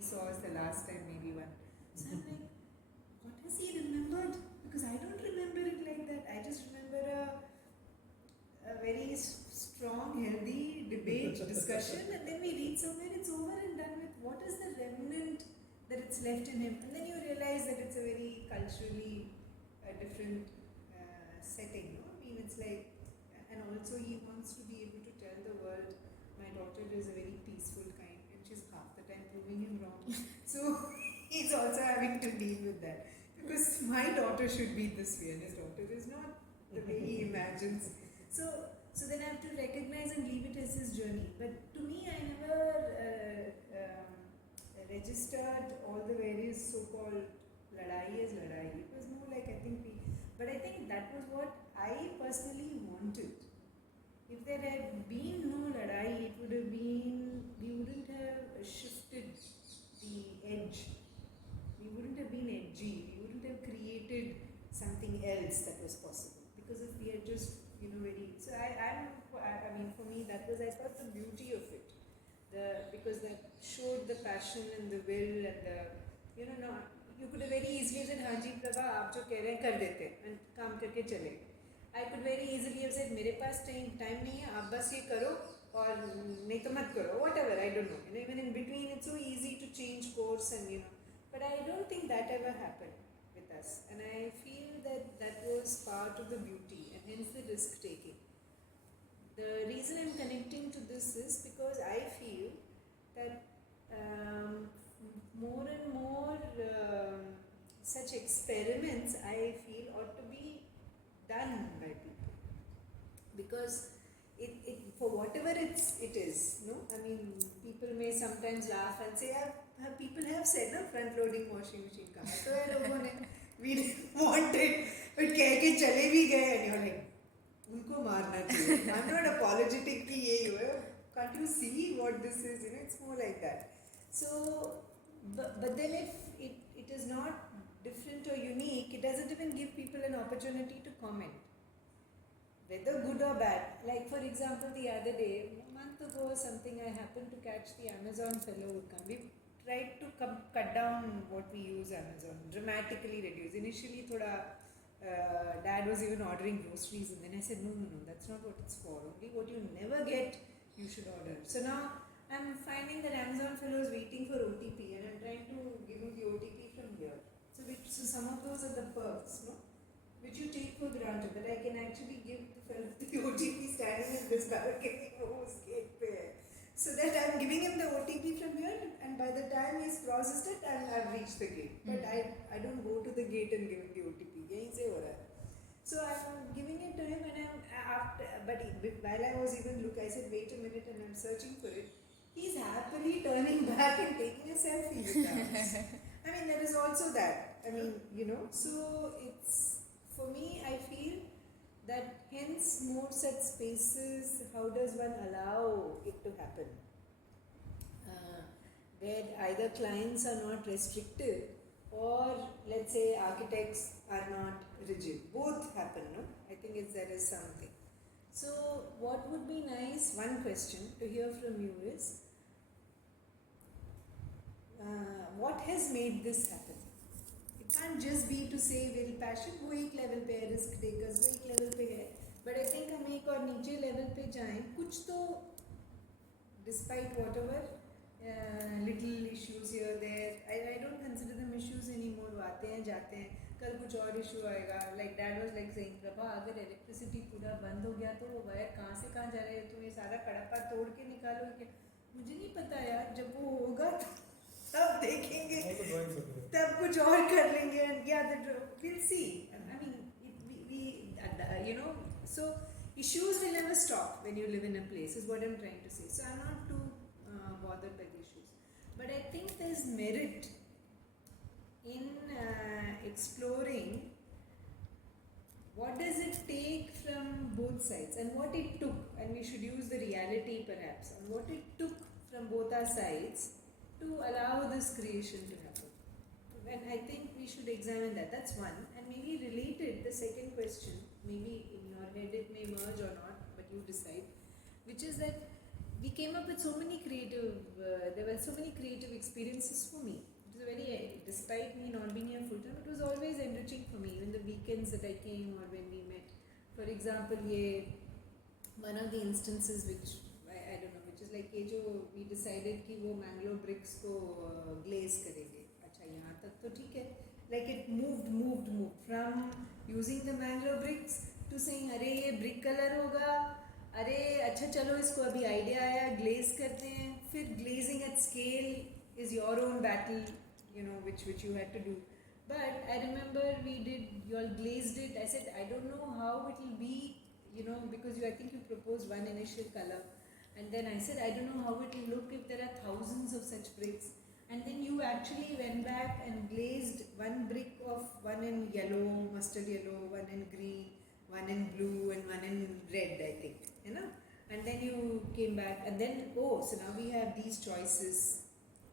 saw us the last time, maybe one. So I'm like, what has he remembered? Because I don't remember it like that. I just remember a very strong, healthy debate, discussion, and then we read somewhere it's over and done with. What is the remnant that it's left in him? And then you realize that it's a very culturally different setting. No? I mean, it's like, and also he wants to be able to tell the world, my daughter is a very peaceful kind, and she's half the time proving him wrong. So he's also having to deal with that. Because my daughter should be this way, and his daughter is not the way he imagines. So then I have to recognize and leave it as his journey. But to me, I never registered all the various so-called ladai as ladai. It was more like but I think that was what I personally wanted. If there had been no ladai, it would have been, we wouldn't have shifted the edge. We wouldn't have been edgy. We wouldn't have created something else that was possible. Because if we had just, very. So I mean, for me, that was, I thought, the beauty of it. Because that showed the passion and the will and the, no, you could have very easily said, हाँ जी प्रभा आप जो कह रहे हैं कर देते and काम करके चले. I could very easily have said, मेरे पास time नहीं है, आप बस ये करो और नहीं तो मत करो, whatever, I don't know. Even in between, it's so easy to change course and. But I don't think that ever happened with us. And I feel that that was part of the beauty and hence the risk taking. The reason I'm connecting to this is because I feel that more and more such experiments, I feel, ought to be done by people. Because for whatever it is, no? I mean, people may sometimes laugh and say, people have said, no, front loading washing machine ka. So we didn't want it, but कह के चले भी गए, and you're like, उनको मारना चाहिए. I'm not apologetic कि ये हुआ. Can't you see what this is? It's more like that. So, but then if it is not different or unique, it doesn't even give people an opportunity to comment. Whether good or bad. Like for example, the other day, a month ago or something, I happened to catch the Amazon fellow would come. We tried to cut down what we use Amazon, dramatically reduce. Initially, dad was even ordering groceries, and then I said, no, that's not what it's for. Only what you never get, you should order. So now I'm finding that Amazon fellow is waiting for OTP, and I'm trying to give him the OTP from here. So some of those are the perks, no? Which you take for granted, that I can actually give the fellow the OTP standing in this balcony, gate pe. So that I'm giving him the OTP from here, and by the time he's processed it, I've reached the gate. But I don't go to the gate and give him the OTP. Yahin se ho raha hai. So I'm giving it to him, and while I was even I said, wait a minute, and I'm searching for it. He's happily turning back and taking a selfie with us. I mean, there is also that. I mean, so it's. For me, I feel that hence more such spaces, how does one allow it to happen? Where either clients are not restricted or let's say architects are not rigid. Both happen, no? I think there is something. So what would be nice, one question to hear from you is, what has made this happen? It can't just be to say will passion, वो एक level पे है, risk takers वो एक level पे है, but I think हम एक और नीचे level पे जाएं, कुछ तो despite whatever little issues here there, I don't consider them issues anymore. वो आते हैं जाते हैं, कल कुछ और issue आएगा. Like dad was like saying, Prabha अगर electricity पूरा बंद हो गया तो वो वायर कहाँ से कहाँ जा रहे हैं, तुम ये सारा कड़प्पा तोड़ के निकालो क्या? मुझे नहीं पता यार, जब वो होगा तब देखेंगे, तब कुछ और कर लेंगे, and yeah, we'll see. I mean, we so issues will never stop when you live in a place, is what I'm trying to say. So I'm not too bothered by the issues, but I think there's merit in exploring what does it take from both sides, and what it took, and we should use the reality perhaps, and what it took from both our sides to allow this creation to happen. And I think we should examine that. That's one. And maybe related, the second question, maybe in your head it may merge or not, but you decide, which is that we came up with so many creative, there were so many creative experiences for me. It was very, despite me not being here full time, it was always enriching for me. Even the weekends that I came or when we met. For example, one of the instances which I don't know, which is like ये जो we decided कि वो Mangalore bricks को glaze करेंगे. अच्छा यहाँ तक तो ठीक है. Like it moved from using the Mangalore bricks to saying अरे ये brick color होगा, अरे अच्छा चलो इसको अभी idea आया glaze करते हैं. फिर glazing at scale is your own battle, you know, which you had to do. But I remember you all glazed it. I said I don't know how it will be, you know, because I think you proposed one initial color, and then I said I don't know how it will look if there are thousands of such bricks. And then you actually went back and glazed one brick of one in yellow, mustard yellow, one in green, one in blue, and one in red, I think, you know. And then you came back, and then so now we have these choices.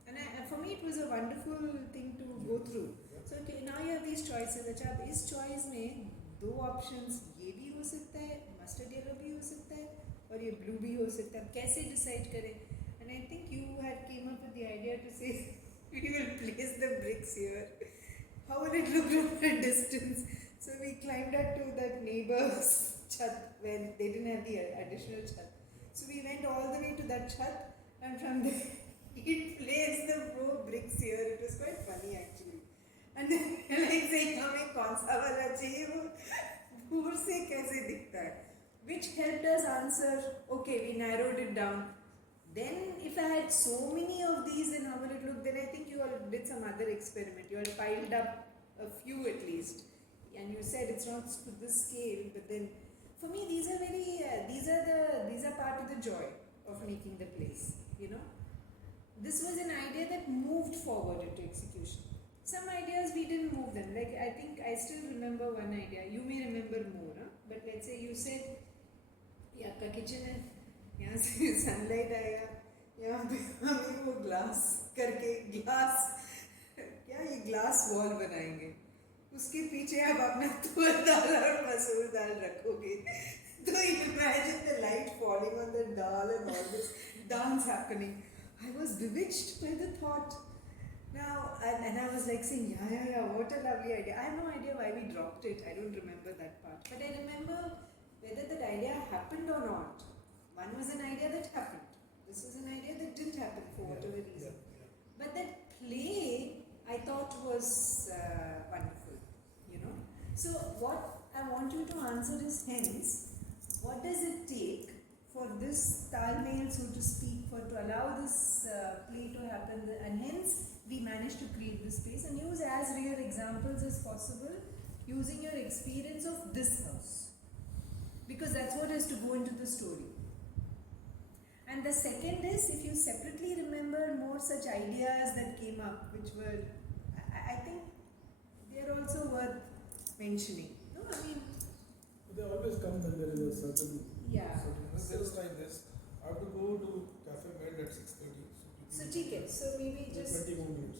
And for me, it was a wonderful thing to go through. So okay, now you have these choices. अच्छा अब इस choice में दो options ये भी हो सकता है, mustard yellow भी हो सकता है, और ये blue भी हो सकता है. अब कैसे decide करें? And I think you had came up with the idea to say we will place the bricks here. How will it look from a distance? So we climbed up to that neighbor's chat when they didn't have the additional chat. So we went all the way to that chat, and from there he placed the bricks here. It was quite funny actually. And then like saying हमें कौन सा वाला चाहिए वो दूर से कैसे दिखता है, which helped us answer. Okay, we narrowed it down. Then if I had so many of these, then how will it look? Then I think you all did some other experiment. You all piled up a few at least, and you said it's not to this scale. But then, for me, these are part of the joy of making the place. You know, this was an idea that moved forward into execution. Some ideas we didn't move them. Like I think I still remember one idea. You may remember more, huh? But let's say you said, "ये आपका kitchen है, यहाँ से sunlight आएगा, यहाँ पे हम वो glass करके glass wall बनाएंगे. उसके पीछे आप अपना तुअर दाल और मसूर दाल रखोगे. So imagine the light falling on the dal and all this dance happening. I was bewitched by the thought. Now, and I was like saying, yeah, what a lovely idea. I have no idea why we dropped it. I don't remember that part. But I remember whether that idea happened or not. One was an idea that happened. This was an idea that didn't happen for whatever reason. But that play, I thought was wonderful, you know. So what I want you to answer is hence, what does it take for this talmail, so to speak, to allow this play to happen, and hence we managed to create this space and use as real examples as possible using your experience of this house, because that's what has to go into the story. And the second is, if you separately remember more such ideas that came up, which were, I think they are also worth mentioning. No, I mean, they always come when there is a certain. Yeah. This time I have to go to Cafe Med at 6:30. So ठीक so maybe just 20 more minutes.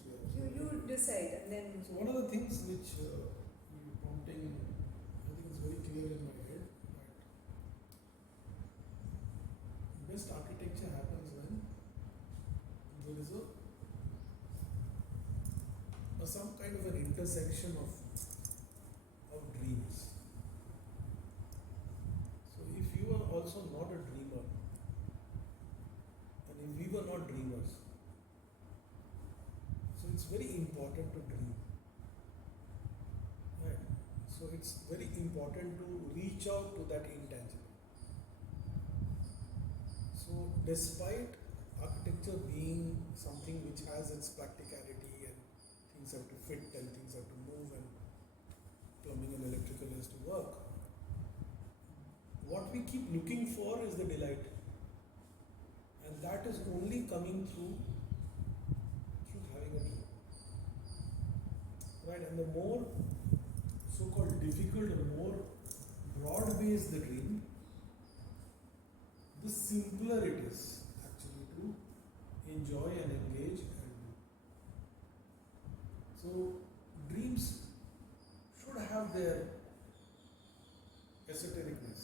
You decide, and then. So one of the things which you're prompting, I think is very clear in my head, that best architecture happens when there is some kind of an intersection of dreams. So if you are also not a dreamer, and if we were not dreamers, so it's very important to dream. Right? So it's very important to reach out to that intangible. So despite architecture being something which has its practicality and things have to fit and things have to move and plumbing and electrical has to work, what we keep looking for is the delight. And that is only coming through having a dream. Right? And the more so-called difficult, the more broad-based the dream, the simpler it is actually to enjoy and engage and do. So dreams should have their esotericness.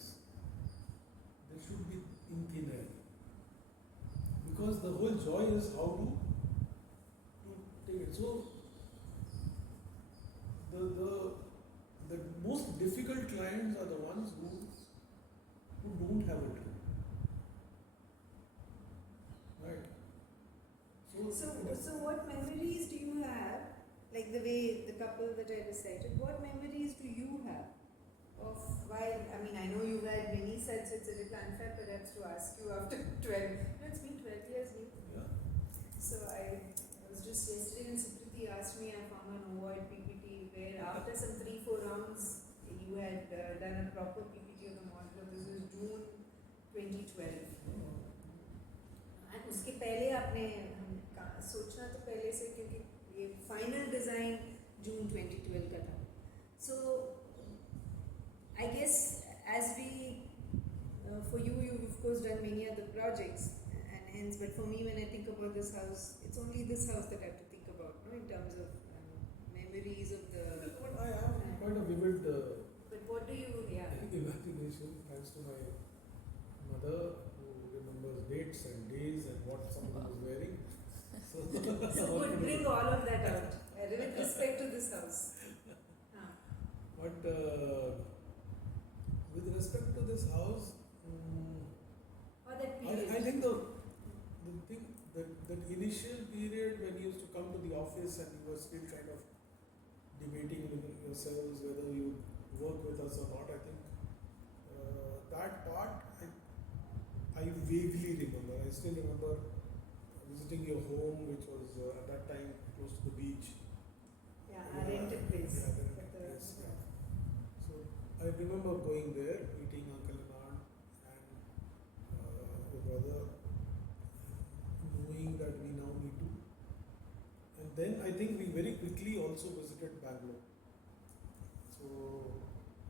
They should be in thin air. Right. So the most difficult clients are the ones who don't have a dream. Right. So what memories do you have, like the way the couple that I recited, what memories do you have of while, I mean, I know you've had many such, it's a little unfair perhaps to ask you after 12, no, it's been 12 years, Neil. Yeah. So I was just yesterday when Sukriti asked me, I found an OVOID PPT where after some 3-4 rounds, you had done a proper PPT of the model. This was June 2012. And उसके पहले आपने सोचना तो पहले से क्योंकि ये final design जून 2012 का था. So I guess as we for you've of course done many other projects and hence, but for me when I think about this house, it's only this house that I have to think about, no, in terms of memories of the. But I have quite a vivid But what do you, imagination thanks to my mother who remembers dates and days and what somebody was wearing. So would bring all of that out with respect to this house. But with respect to this house, Or that period. I think the thing that initial period when you used to come to the office and you were still kind of debating with yourselves whether you work with us or not, I think that part I vaguely remember. I still remember visiting your home, which was at that time close to the beach. Yeah, a rented place. Yeah, the rented place. Yeah. So I remember going there, meeting uncle and aunt and your brother, knowing that we now need to. And then I think we very quickly also visited Bangalore. So,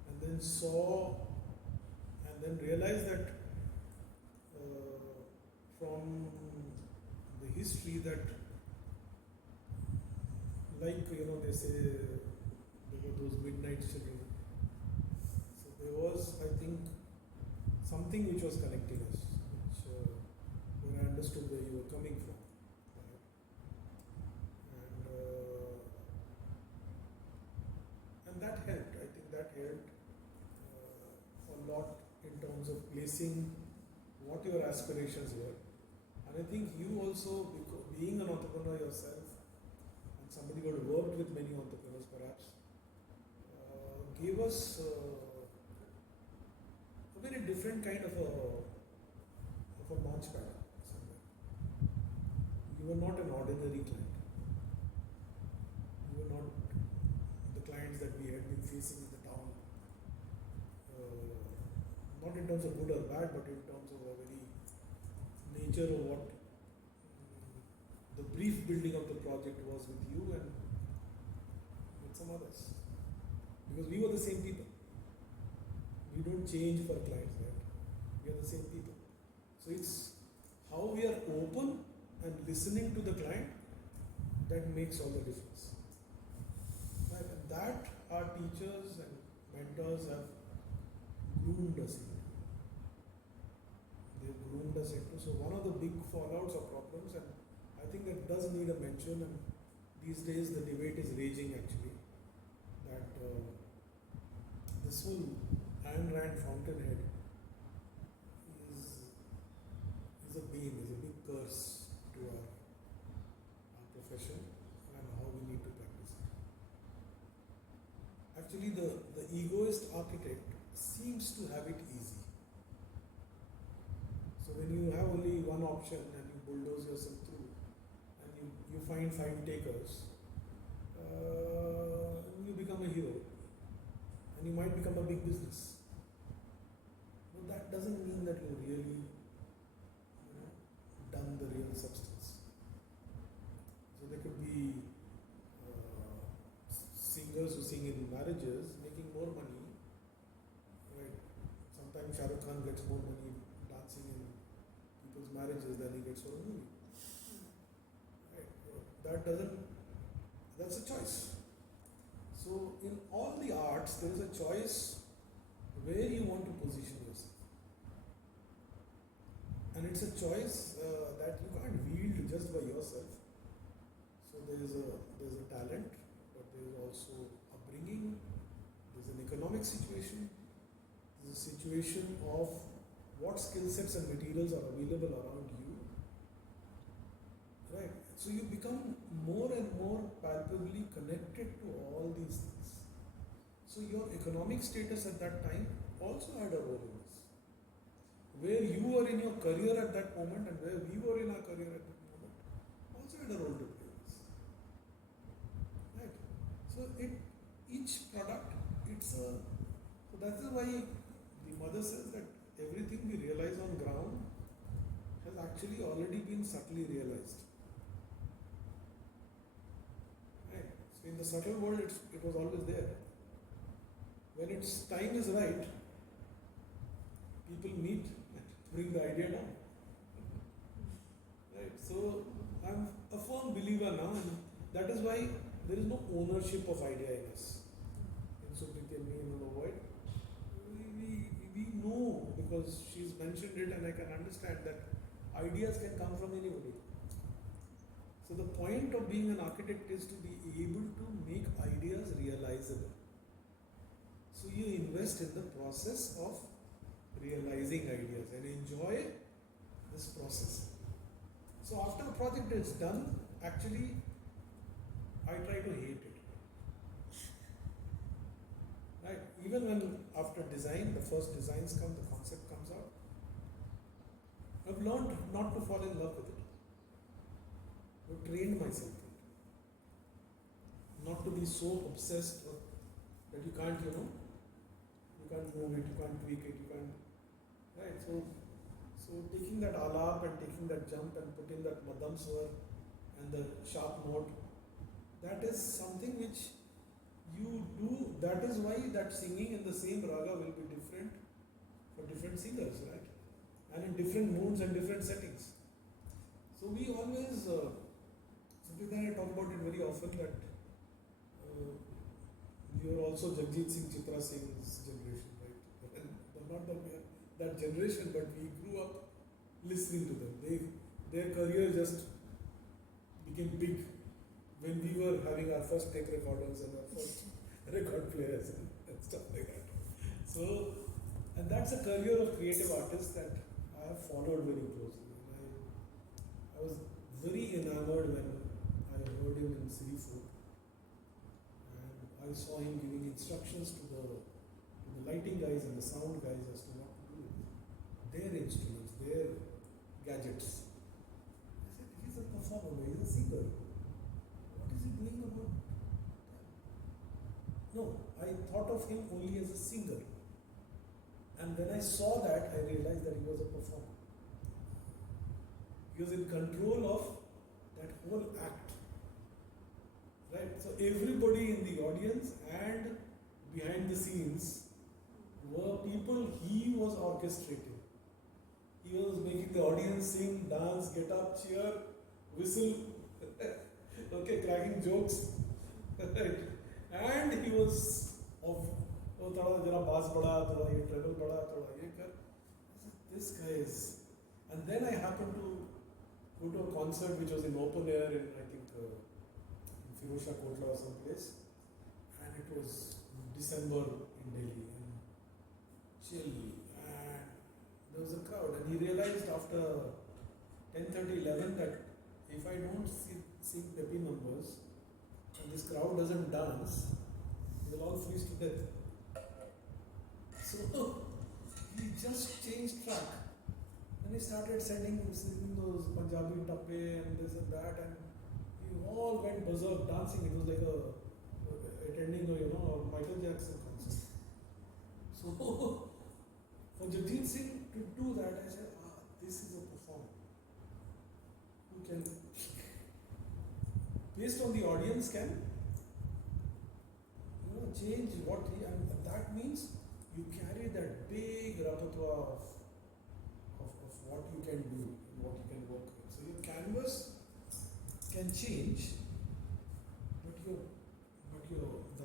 and then saw, and then realized that from the history that, like they say there were those midnight children. So there was, I think, something which was connecting us, which where I understood where you were coming from. Right? And that helped. I think that helped a lot in terms of placing what your aspirations were. And I think you also, being an entrepreneur yourself, and somebody who had worked with many entrepreneurs perhaps, gave us a very different kind of a launch pad somewhere. You were not an ordinary client. You were not the clients that we had been facing in the town. Not in terms of good or bad, but in terms of a very nature of what the brief building of the project was with you and with some others. Because we were the same people. We don't change for clients, right? We are the same people. So it's how we are open and listening to the client that makes all the difference. Right? And that our teachers and mentors have groomed us into. They've groomed us into. So one of the big fallouts or problems, and I think that does need a mention, and these days the debate is raging actually, that this whole Ayn Rand fountainhead is a bane, is a big curse to our profession and how we need to practice it. Actually, the egoist architect seems to have it easy. So when you have only one option and you bulldoze yourself through and you find 5 takers, you become a hero and you might become a big business. But that doesn't mean that you really done the real substance. So there could be singers who sing in marriages making more money. Right? Sometimes Shah Rukh Khan gets more money dancing in people's marriages than he gets for a movie. Right? That's a choice. So in all the arts, there is a choice where you want to position yourself. And it's a choice that you can't wield just by yourself. So there's a talent, but there is also upbringing. There's an economic situation. There's a situation of what skill sets and materials are available around you. Right. So you become more and more palpably connected to all these things. So your economic status at that time also had a role in this. Where you were in your career at that moment and where we were in our career at that moment also had a role to play in this. Right. So each product, so that is why the mother says that everything we realize on ground has actually already been subtly realized. Right. So in the subtle world, it was always there. When its time is right, people meet and bring the idea down. Right. So I'm a firm believer now, and that is why there is no ownership of idea in us. In Sukriti and me in the void. We know, because she's mentioned it and I can understand that ideas can come from anybody. So the point of being an architect is to be able to make ideas realizable. So you invest in the process of realizing ideas and enjoy this process. So after the project is done, actually I try to hate it. Right? Even when after design, the first designs come, the concept comes out, I've learned not to fall in love with it. I've trained myself to it. Not to be so obsessed that you can't, you can't move it, you can't tweak it, you can't, right? So taking that alap and taking that jump and putting that madam svar and the sharp note, that is something which you do. That is why that singing in the same raga will be different for different singers, right? And in different moods and different settings. So we always, Samrita and I talk about it very often that we are also Jagjit Singh, Chitra Singh's generation, right? And not that we are that generation, but we grew up listening to them. Their career just became big when we were having our first tape recorders and our first record players and stuff like that. So, and that's a career of creative artists that I have followed very closely. And I was very enamored when I heard him in Siri Folk. And I saw him giving instructions to the lighting guys and the sound guys as to what to do with their instruments, their gadgets. I said, he's a performer, he's a singer. What is he doing about that? No, I thought of him only as a singer. And when I saw that, I realized that he was a performer. He was in control of that whole act. Right? So everybody in the audience and behind the scenes were people he was orchestrating. He was making the audience sing, dance, get up, cheer, whistle, okay, cracking jokes. Right? And he was of थोड़ा जरा बास बढ़ा, थोड़ा ये treble बढ़ा, थोड़ा ये कर. This guy is. And then I happened to go to a concert which was in open air in, I think, in Firozshah Kotla or someplace. And it was December in Delhi and chill. And there was a crowd. And he realized after 10:30, 11 that if I don't sing peppy numbers and this crowd doesn't dance, they'll all freeze to death. So he just changed track. And he started singing those Punjabi tappe and this and that, and we all went berserk dancing. It was like attending a Michael Jackson concert. So for Jagjit Singh to do that, I said, this is a performer who can, based on the audience, can change what he, and that means you carry that big repertoire of what you can do and what you can work with. So your canvas can change, but the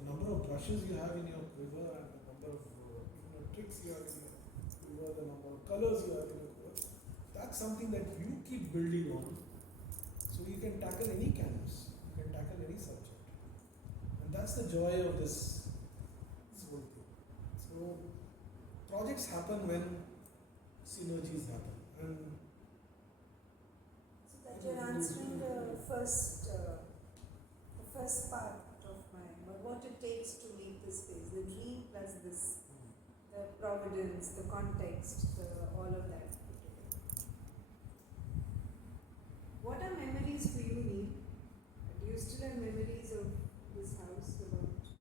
number of brushes you have in your quiver and the number of tricks you have in your quiver, the number of colors you have in your quiver, that's something that you keep building on. So you can tackle any canvas. You can very subjective. And that's the joy of this whole thing. So projects happen when synergies happen. And So that you're answering the first part of mine, but what it takes to make this space, the dream plus this, the providence, the context, all of that.